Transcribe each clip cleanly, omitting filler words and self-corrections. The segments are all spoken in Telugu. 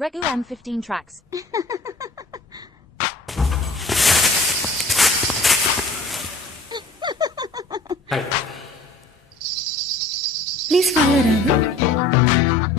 Regu M15 tracks. Hi. Please follow Raghu.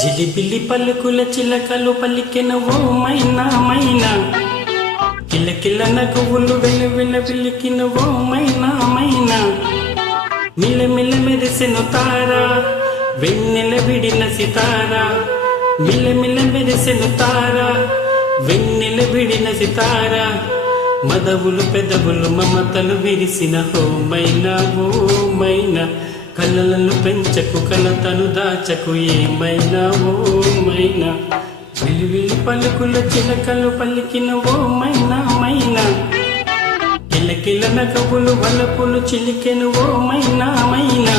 జిలిబిలి పలుకుల చిలకలు పలికెనవో మైనా మైనా, కిలకిల నగువులు వెలువెల పిలికినవో మైనా మైనా, మిలమిల మెరిసెను తారా వెన్నెల విడిన సితారా, మిలమిల మెరిసెను తారా వెన్నెల విడిన సితారా, మదవులు పెదవులు మమతలు విరిసిన హో మైనా ఓ మైనా, కలలను పెంచకు కలతను దాచకు ఏమైనా ఓ మైనా, విలువిలి పలుకుల చిలకలు పలికిన ఓ మైనా మైనా, కిలకిల నగవులు వలపులు చిలికెను ఓ మైనా మైనా.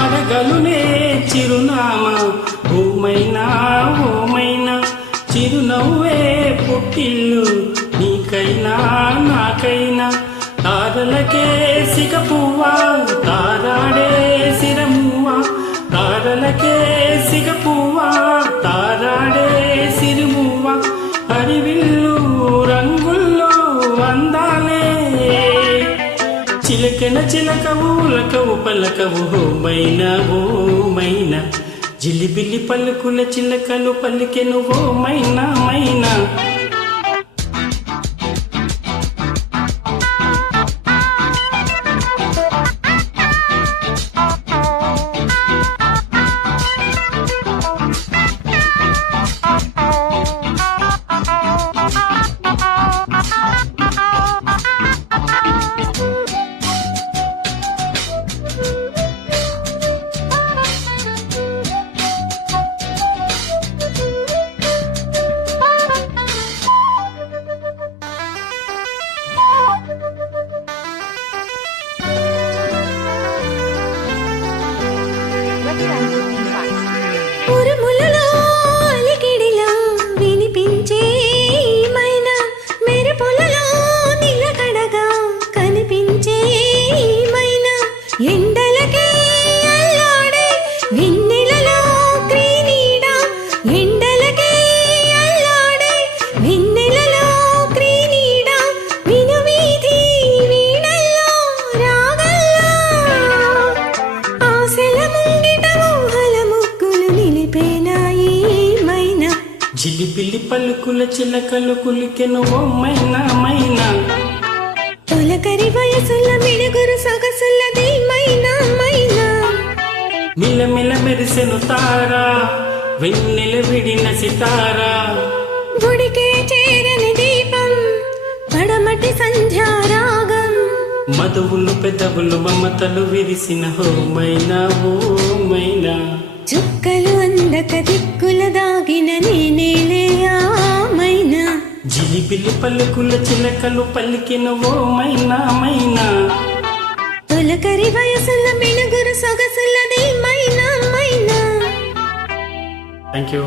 అడగలునే చిరునామా ఓమైనా ఓమైనా, చిరునవ్వే పుట్టిల్లు నీకైనా నాకైనా, తారలకే సిగపువ్వా తారాడే సిరమువ్వా, తారలకే సిగపువ్వా తారాడే సిరిమువ్వా, హరివిల్లు రంగుల్లో అందాలే, చిలకన చిలకవు లకవు పలకవు హో మైనా ఓ మైనా, జిలిబిలి పలుకుల చిలకలు పలికెను ఓ మైనా మైనా. ఉరుములలో అలికిడిలా వినిపించే మైనా, మెరుపులలో నిలకడగా కనిపించే మైనా, ఎండలకే అల్లాడే వెన్నెలలో క్రీనీడా, ఎండలకే అల్లాడే వెన్నెలలో క్రీనీడా, వినువీధి వీణల్లో రాగల్లో, ఆశల ముంగిట ఊహల ముగ్గులు నిలిపేనాయి మైనా, జిలిబిలి పలుకుల చిలకలు కులికెను ఓ మైనా మైనా, తొలకరి వయసుల మిడుగురు సొగసులది మైనా మైనా, మిలమిల మెరిసెను తారా వెన్నెల విడిన సితారా, గుడికే చేరని దీపం పడమటి సంధ్యారాగం, మధువులు పెదవులు మమతలు విరిసిన హో మైనా ఓ మైనా, చుక్కలు అందక దిక్కుల దాగిన నేనేలే ఆ మైనా, జిలిబిలి పలుకుల చిలకలు పలికిన ఓ మైనా మైనా, తొలకరి వయసుల మిడుగురు సొగసులది మైనా మైనా. Thank you.